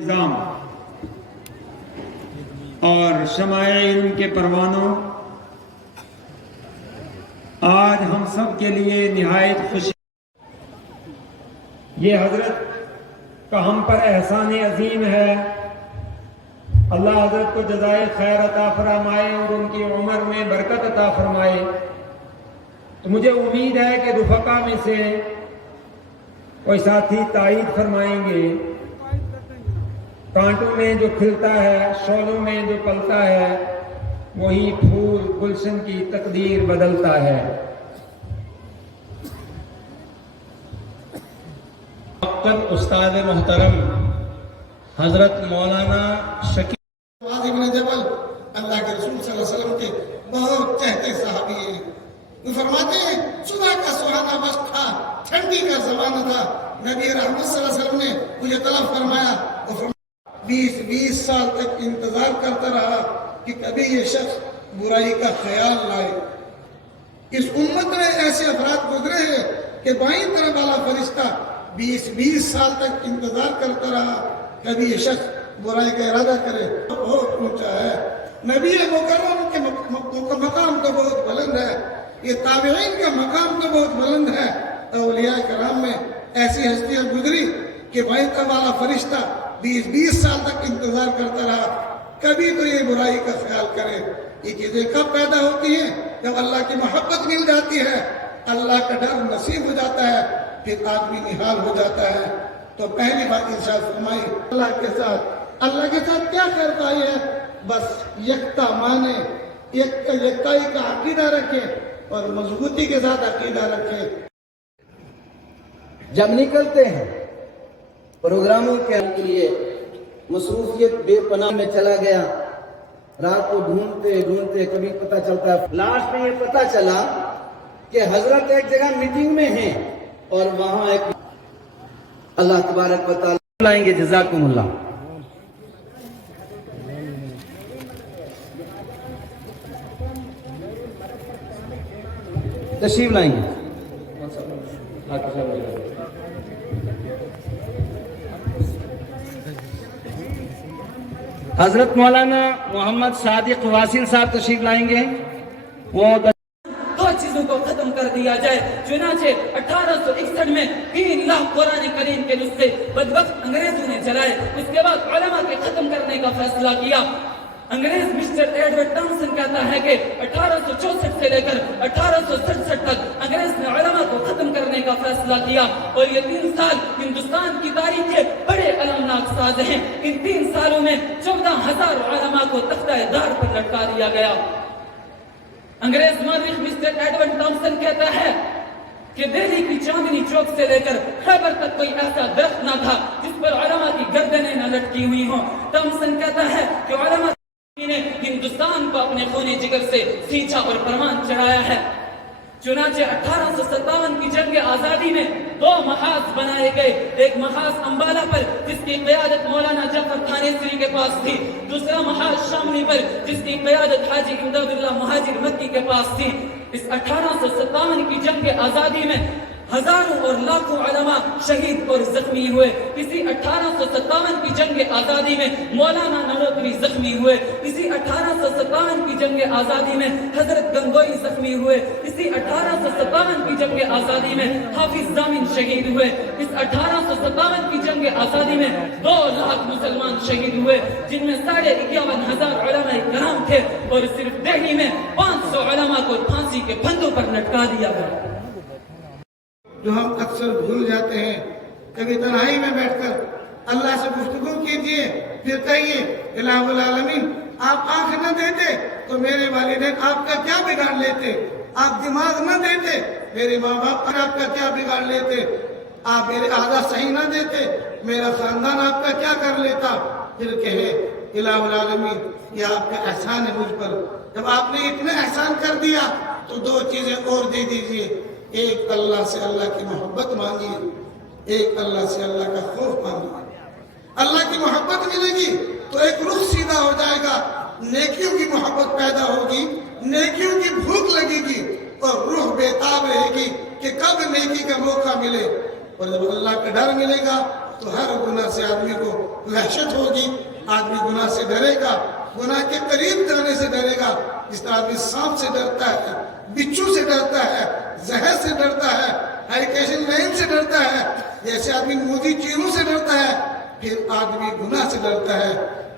نظام اور شمائع علم کے پروانوں، آج ہم سب کے لیے نہایت خوشی، یہ حضرت کا ہم پر احسان عظیم ہے۔ اللہ حضرت کو جزائے خیر عطا فرمائے اور ان کی عمر میں برکت عطا فرمائے۔ تو مجھے امید ہے کہ رفقا میں سے کوئی ساتھی تائید فرمائیں گے، کانٹوں میں جو کھلتا ہے، شعلوں میں جو پلتا ہے، وہی پھول گلشن کی تقدیر بدلتا ہے۔ استاد محترم حضرت مولانا شکیل معاذ بن جبل اللہ کے رسول صلی اللہ علیہ وسلم کے بہت چہتے صحابی ہیں۔ وہ فرماتے ہیں صبح کا سہانا وقت تھا، ٹھنڈی کا زمانہ تھا، نبی رحمت صلی اللہ علیہ وسلم نے مجھے طلب فرمایا، 20 سال تک انتظار کرتا رہا کہ کبھی یہ شخص برائی کا خیال لائے۔ اس امت میں ایسے افراد گزرے ہیں کہ بائیں طرف والا فرشتہ 20 سال تک انتظار کرتا رہا کبھی یہ شخص برائی کا ارادہ کرے۔ بہت اونچا ہے، نبی مکرم کے مقام تو بہت بلند ہے، یہ تابعین کا مقام تو بہت بلند ہے۔ اولیاء کرام میں ایسی ہستیاں گزری کہ بائیں طرف والا فرشتہ 20 سال تک انتظار کرتا رہا کبھی تو یہ برائی کا خیال کرے۔ یہ چیزیں کب پیدا ہوتی ہیں؟ جب اللہ کی محبت مل جاتی ہے، اللہ کا ڈر نصیب ہو جاتا ہے، پھر آدمی نحال ہو جاتا ہے۔ تو پہلی بات ارشاد فرمائی، اللہ کے ساتھ کیا کرتا ہے؟ بس یکتا مانے، یکتائی کا عقیدہ رکھے اور مضبوطی کے ساتھ عقیدہ رکھے۔ جب نکلتے ہیں پروگراموں کے لیے، مصروفیت بے پناہ میں چلا گیا، رات کو ڈھونڈتے ڈھونڈتے کبھی پتہ چلتا ہے، لاسٹ میں یہ پتہ چلا کہ حضرت ایک جگہ میٹنگ میں ہیں اور وہاں ایک اللہ تبارک و تعالیٰ لائیں گے۔ جزاکم اللہ۔ تشریف لائیں گے۔ حضرت مولانا محمد صادق واسل صاحب تشریف لائیں گے۔ وہ دو چیزوں کو ختم کر دیا جائے۔ چنانچہ 1861 میں 3 لاکھ قرآن کریم کے نسخے بدبخت انگریزوں نے جلائے۔ اس کے بعد علماء کے ختم کرنے کا فیصلہ کیا۔ انگریز مسٹر ایڈورڈ ٹامسن کہتا ہے کہ 1864 سے لے کر 1867 تک انگریز نے علماء کو ختم کرنے کا فیصلہ کیا، اور یہ 3 سال ہندوستان کی تاریخ کے بڑے المناک ساز ہیں۔ ان 3 سالوں میں 14,000 علماء کو تختہ دار پر لٹکا دیا گیا۔ انگریز مورخ مسٹر ایڈورڈ ٹامسن کہتا ہے کہ دہلی کی چاندنی چوک سے لے کر خیبر تک کوئی ایسا درخت نہ تھا جس پر علماء کی گردنیں نہ لٹکی ہوئی ہوں۔ ٹامسن کہتا ہے کہ علماء نے ہندوستان کو اپنے خون جگر سے سینچا اور پروان چڑھایا ہے۔ چنانچہ 1857 کی جنگ آزادی میں 2 محاذ بنائے گئے، ایک محاذ امبالہ پر جس کی قیادت مولانا جعفر تھانیسری کے پاس تھی، دوسرا محاذ شاملی پر جس کی قیادت حاجی امداد اللہ مہاجر مکی کے پاس تھی۔ اس 1857 کی جنگ آزادی میں ہزاروں اور لاکھوں علماء شہید اور زخمی ہوئے۔ اسی 1857 کی جنگ آزادی میں مولانا نروتوی زخمی ہوئے۔ اسی 1857 کی جنگ آزادی میں حضرت گنگوئی زخمی ہوئے۔ اسی 1857 کی جنگ آزادی میں حافظ ضامن شہید ہوئے۔ اس 1857 کی جنگ آزادی میں 2 لاکھ مسلمان شہید ہوئے، جن میں 51,500 علماء کرام تھے، اور صرف دہلی میں 500 علماء کو پھانسی کے پھندوں پر لٹکا دیا گیا۔ جو ہم اکثر بھول جاتے ہیں، کبھی تنہائی میں بیٹھ کر اللہ سے گفتگو کیجئے، پھر کہیے الہ العالمین آپ آنکھ نہ دیتے تو میرے والدین آپ کا کیا بگاڑ لیتے، آپ دماغ نہ دیتے میرے ماں باپ آپ کا کیا بگاڑ لیتے، آپ میرے اعضاء صحیح نہ دیتے میرا خاندان آپ کا کیا کر لیتا۔ پھر کہے الہ العالمین یہ آپ کا احسان ہے مجھ پر، جب آپ نے اتنا احسان کر دیا تو 2 چیزیں اور دے دیجئے، ایک اللہ سے اللہ کی محبت مانگیے، ایک اللہ سے اللہ کا خوف مانگیے۔ اللہ کی محبت ملے گی تو ایک رخ سیدھا ہو جائے گا، نیکیوں کی محبت پیدا ہوگی، نیکیوں کی بھوک لگے گی، اور روح بے تاب رہے گی کہ کب نیکی کا موقع ملے۔ اور جب اللہ کا ڈر ملے گا، تو ہر گناہ سے آدمی کو وحشت ہوگی، آدمی گناہ سے ڈرے گا، گناہ کے قریب جانے سے ڈرے گا، جس طرح آدمی سانپ سے ڈرتا ہے، بچھو سے ڈرتا ہے، زہر سے ڈرتا ہے، ہیریکیشن لائن سے ڈرتا ہے، جیسے آدمی موذی چیروں سے ڈرتا ہے، پھر آدمی گناہ سے ڈرتا ہے۔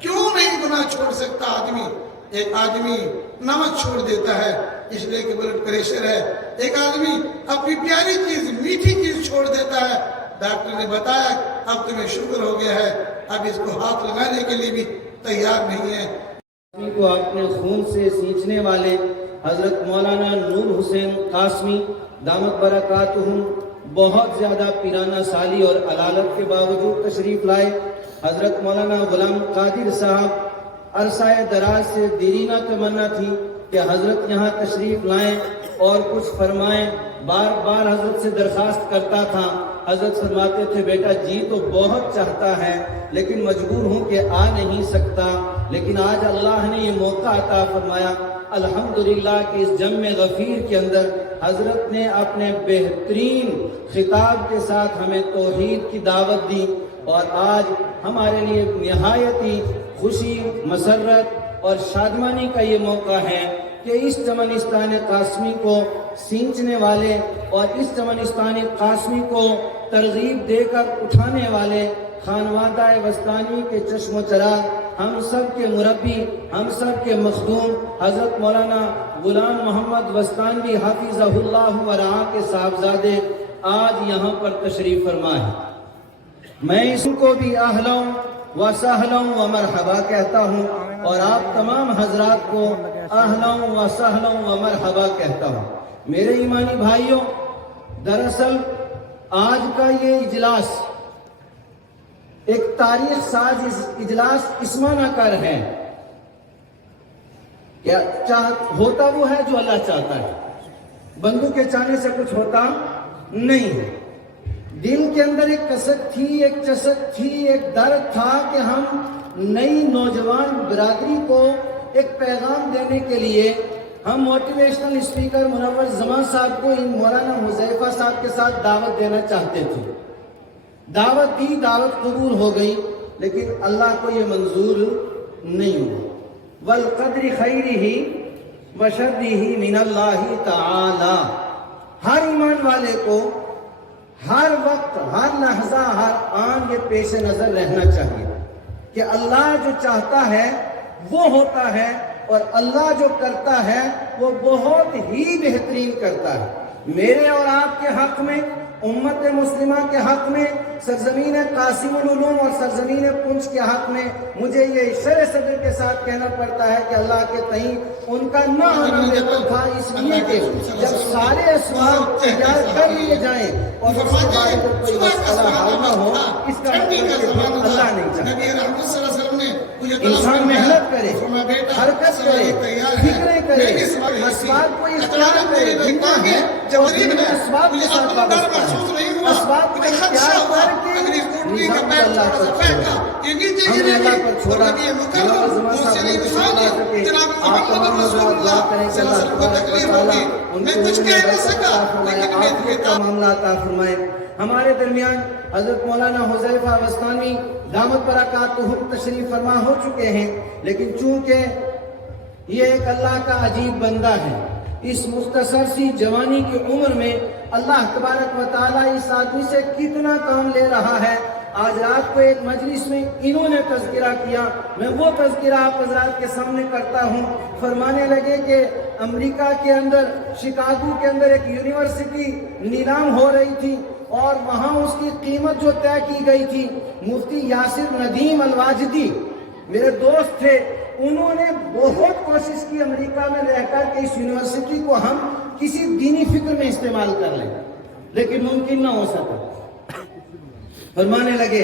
کیوں نہیں گناہ چھوڑ سکتا آدمی؟ ایک آدمی نمک چھوڑ دیتا ہے اس لیے کہ بلڈ پریشر ہے، ایک آدمی اپنی پیاری چیز میٹھی چیز چھوڑ دیتا ہے، ڈاکٹر نے بتایا اب تمہیں شوگر ہو گیا ہے، اب اس کو ہاتھ لگانے کے لیے بھی تیار نہیں ہے۔ کو اپنے خون سے سینچنے والے حضرت مولانا نور حسین قاسمی دامت برکاتہم بہت زیادہ پیرانہ سالی اور علالت کے باوجود تشریف لائے۔ حضرت مولانا غلام قادر صاحب عرصہ دراز سے دیرینہ تمنا تھی کہ حضرت یہاں تشریف لائیں اور کچھ فرمائیں۔ بار بار حضرت سے درخواست کرتا تھا، حضرت فرماتے تھے بیٹا جی تو بہت چاہتا ہے لیکن مجبور ہوں کہ آ نہیں سکتا، لیکن آج اللہ نے یہ موقع عطا فرمایا الحمدللہ کہ اس جمع غفیر کے اندر حضرت نے اپنے بہترین خطاب کے ساتھ ہمیں توحید کی دعوت دی، اور آج ہمارے لیے نہایت ہی خوشی، مسرت اور شادمانی کا یہ موقع ہے کہ اس چمنستان قاسمی کو سینچنے والے اور اس چمنستان قاسمی کو ترغیب دے کر اٹھانے والے خانوادہ وستانی کے چشم و چراغ، ہم سب کے مربی، ہم سب کے مخدوم حضرت مولانا غلام محمد وستانوی حافظہ اللہ ورعاہ کے صاحبزادے آج یہاں پر تشریف فرما ہے۔ میں اس کو بھی اہلا و سہلا و مرحبا کہتا ہوں اور آپ تمام حضرات کو اہلا و سہلا و مرحبا کہتا ہوں۔ میرے ایمانی بھائیوں، دراصل آج کا یہ اجلاس ایک تاریخ ساز اجلاس اس معنی کر ہے کہ ہوتا وہ ہے جو اللہ چاہتا ہے، بندوں کے چاہنے سے کچھ ہوتا نہیں ہے۔ دل کے اندر ایک کسک تھی، ایک چسک تھی، ایک درد تھا کہ ہم نئی نوجوان برادری کو ایک پیغام دینے کے لیے ہم موٹیویشنل اسپیکر منور زمان صاحب کو ان مولانا حذیفہ صاحب کے ساتھ دعوت دینا چاہتے تھے۔ دعوت دی، دعوت قبول ہو گئی، لیکن اللہ کو یہ منظور نہیں ہوا۔ والقدر خیرہ وشرہ من اللہ تعالی۔ ہر ایمان والے کو ہر وقت، ہر لحظہ، ہر آن یہ پیش نظر رہنا چاہیے کہ اللہ جو چاہتا ہے وہ ہوتا ہے اور اللہ جو کرتا ہے وہ بہت ہی بہترین کرتا ہے۔ میرے اور آپ کے حق میں، امت مسلمہ کے حق میں، سرزمین قاسم العلوم اور سرزمین پنچ کے حق میں مجھے یہ شرح صدر کے ساتھ کہنا پڑتا ہے کہ اللہ کے تئیں ان کا نہ آنا بہتر تھا، اس لیے کہ جب سارے اسباب تیار کر لیے جائیں اور اس کے بعد جب کوئی مسئلہ حل نہ ہو، اس کا مطلب کہ اللہ نہیں چاہتا۔ انسان محنت کرے، حرکت کرے، فکریں کرے، اسباب کو اختیار کرے، جتنا ہے جو اپنے اسباب کے ساتھ وابستہ ہے، اسباب کو اختیار کر کے نظام اللہ پر چھوڑا۔ ہم نے اللہ پر چھوڑا، جناب زمان صاحب نے کچھ بتا سکے، آپ تمام حضرات دعا کریں کہ اللہ تبارک و تعالیٰ ان کو علم میں برکت عطا فرمائے، عافیت کا معاملہ عطا فرمائے۔ ہمارے درمیان حضرت مولانا حذیفہ وستانوی دامت برکاتہم تشریف فرما ہو چکے ہیں، لیکن چونکہ یہ ایک اللہ کا عجیب بندہ ہے، اس مختصر سی جوانی کی عمر میں اللہ تبارک و تعالیٰ اس آدمی سے کتنا کام لے رہا ہے۔ آج رات کو ایک مجلس میں انہوں نے تذکرہ کیا، میں وہ تذکرہ آپ حضرات کے سامنے کرتا ہوں۔ فرمانے لگے کہ امریکہ کے اندر، شکاگو کے اندر ایک یونیورسٹی نیلام ہو رہی تھی اور وہاں اس کی قیمت جو طے کی گئی تھی، مفتی یاسر ندیم الواجدی میرے دوست تھے، انہوں نے بہت کوشش کی امریکہ میں رہ کر کہ اس یونیورسٹی کو ہم کسی دینی فکر میں استعمال کر لیں، لیکن ممکن نہ ہو سکا۔ فرمانے لگے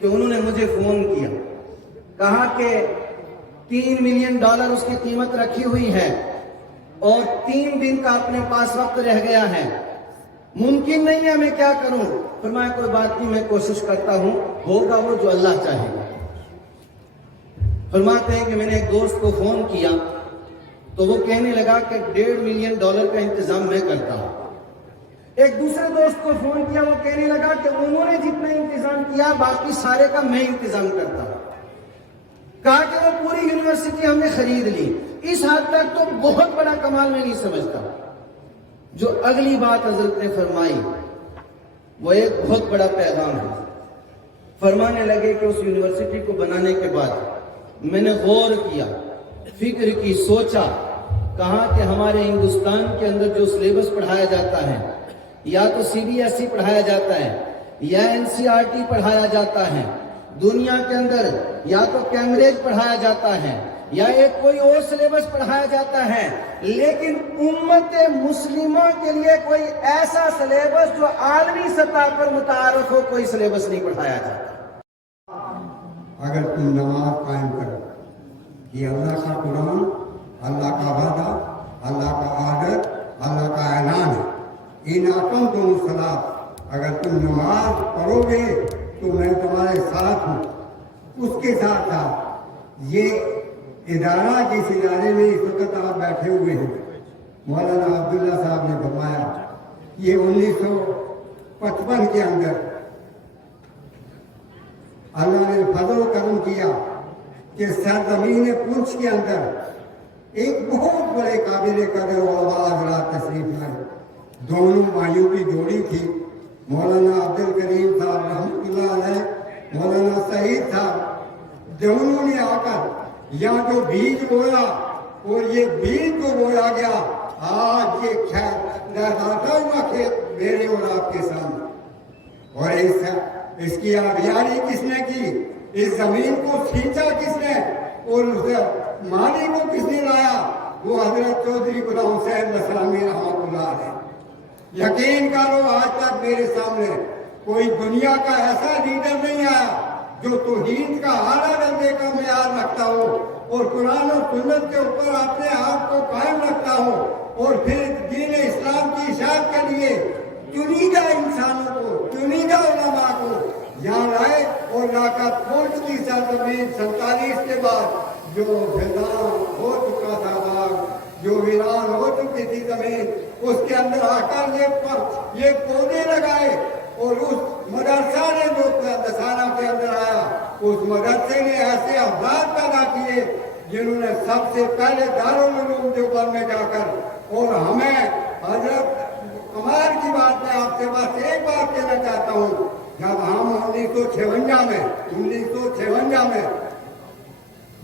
کہ انہوں نے مجھے فون کیا، کہا کہ $3 ملین اس کی قیمت رکھی ہوئی ہے اور 3 دن کا اپنے پاس وقت رہ گیا ہے، ممکن نہیں ہے، میں کیا کروں؟ فرمایا کوئی بات نہیں، میں کوشش کرتا ہوں، ہوگا وہ جو اللہ چاہے گا۔ فرماتے ہیں کہ میں نے ایک دوست کو فون کیا تو وہ کہنے لگا کہ $1.5 ملین کا انتظام میں کرتا ہوں۔ ایک دوسرے دوست کو فون کیا، وہ کہنے لگا کہ انہوں نے جتنا انتظام کیا باقی سارے کا میں انتظام کرتا ہوں۔ کہا کہ وہ پوری یونیورسٹی ہم نے خرید لی۔ اس حد تک تو بہت بڑا کمال میں نہیں سمجھتا۔ جو اگلی بات حضرت نے فرمائی وہ ایک بہت بڑا پیغام ہے۔ فرمانے لگے کہ اس یونیورسٹی کو بنانے کے بعد میں نے غور کیا، فکر کی، سوچا، کہا کہ ہمارے ہندوستان کے اندر جو سلیبس پڑھایا جاتا ہے، یا تو CBSE پڑھایا جاتا ہے یا NCERT پڑھایا جاتا ہے، دنیا کے اندر یا تو کیمبرج پڑھایا جاتا ہے یا ایک کوئی اور سلیبس پڑھایا جاتا ہے، لیکن امت مسلمہ کے لیے کوئی ایسا سلیبس جو عالمی سطح پر متعارف ہو، کوئی سلیبس نہیں پڑھایا جاتا۔ اگر تم نماز قائم کرو، یہ اللہ کا قرآن، اللہ کا وعدہ، اللہ کا عہد، اللہ کا اعلان ہے۔ ان اقمتم الصلاۃ، اگر تم نماز پڑھو گے تو میں تمہارے ساتھ ہوں۔ اس کے ساتھ ساتھ یہ ادارہ جس ادارے میں اس وقت آپ بیٹھے ہوئے ہیں، مولانا عبداللہ صاحب نے فرمایا، یہ 1955 کے اندر اللہ نے فضل و کرم کیا کہ سرزمین پنچ کے اندر ایک بہت بڑے قابل قدر علماء حضرات تشریف لائے۔ دونوں بھائیوں کی جوڑی تھی، مولانا عبد الکریم صاحب رحمۃ اللہ علیہ، مولانا سعید صاحب۔ دونوں نے آ کر یہاں جو بیج بویا اور یہ بیج کو بویا گیا، آج یہ لہراتا ہوا کھیت میرے اور آپ کے سامنے۔ اور اس کی آبیاری کس نے کی، اس زمین کو سینچا کس نے اور اس مالی کو کس نے لایا؟ وہ حضرت چودھری غلام حسین نصرانی رحمۃ اللہ علیہ۔ یقین کرو آج تک میرے سامنے کوئی دنیا کا ایسا لیڈر نہیں آیا جو توحید کا اعلیٰ درجے کا معیار رکھتا ہو اور قرآن اور سنت کے اوپر اپنے آپ کو قائم رکھتا ہو، اور پھر دین اسلام کی اشاعت کے لیے چنیدہ انسانوں کو، چنیدہ علماء کو یہاں لائے اور لا کر پہنچ کی سرزمین 47 کے بعد جو فیضان ہو چکا تھا، باغ جو ویران ہو چکی تھی زمین، اس کے اندر آ کر یہ پودے لگائے، اور اس مدرسہ نے جو دسانہ کے اندر آیا، اس مدرسے نے ایسے افراد پیدا کیے جنہوں نے سب سے پہلے دارالعلوم دیوبند میں جا کر، اور ہمیں حضرت کمال کی بات میں آپ سے بس ایک بات کہنا چاہتا ہوں، جب ہم 1956 میں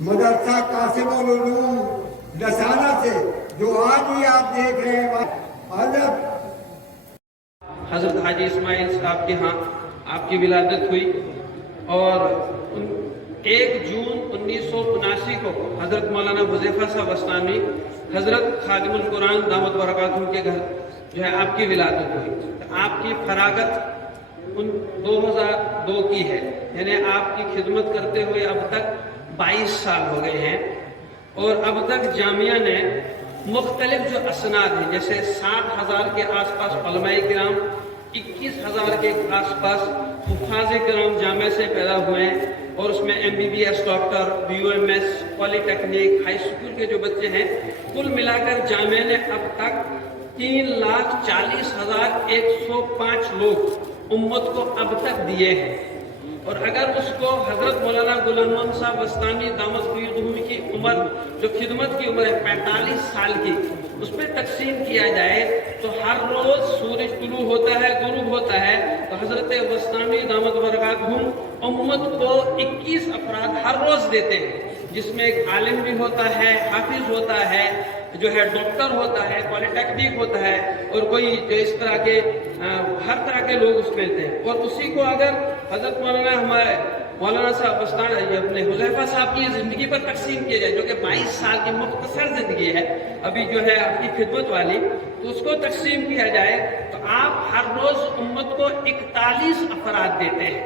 مدرسہ قاسم العلوم دسانہ سے جو آج بھی آپ دیکھ رہے ہیں، حضرت حاجی اسماعیل صاحب کے ہاں آپ کی ولادت ہوئی، اور 1 جون 1979 کو حضرت مولانا حذیفہ صاحب وسطانی حضرت خادم القرآن دامت برکاتہم کے گھر جو ہے آپ کی ولادت ہوئی۔ آپ کی فراغت 2002 کی ہے، یعنی آپ کی خدمت کرتے ہوئے اب تک 22 سال ہو گئے ہیں، اور اب تک جامعہ نے مختلف جو اسناد ہیں، جیسے 60,000 کے آس پاس علماء کرام، 21,000 کے آس پاس حفاظ کرام جامعہ سے پیدا ہوئے ہیں، اور اس میں MBBS ڈاکٹر، BUMS، پولی ٹیکنیک، ہائی اسکول کے جو بچے ہیں، کل ملا کر جامعہ نے اب تک 3,40,105 لوگ امت کو اب تک دیے ہیں۔ اور اگر اس کو حضرت مولانا غلام محمد صاحب وسطانی دامت برکاتہم کی عمر جو خدمت کی عمر ہے 45 سال کی، اس پہ تقسیم کیا جائے تو ہر روز سورج طلوع ہوتا ہے، غروب ہوتا ہے، تو حضرت وسطانی دامت برکاتہم امت کو 21 افراد ہر روز دیتے ہیں، جس میں ایک عالم بھی ہوتا ہے، حافظ ہوتا ہے، جو ہے ڈاکٹر ہوتا ہے، پولی ٹیکنیک ہوتا ہے، اور کوئی جو اس طرح کے ہر طرح کے لوگ اس میں ملتے ہیں۔ اور اسی کو اگر حضرت مولانا ہمارے مولانا صاحب وسطانی اپنے حذیفہ صاحب کی زندگی پر تقسیم کیا جائے، جو کہ 22 سال کی مختصر زندگی ہے ابھی جو ہے آپ کی خدمت والی، تو اس کو تقسیم کیا جائے تو آپ ہر روز امت کو 41 افراد دیتے ہیں۔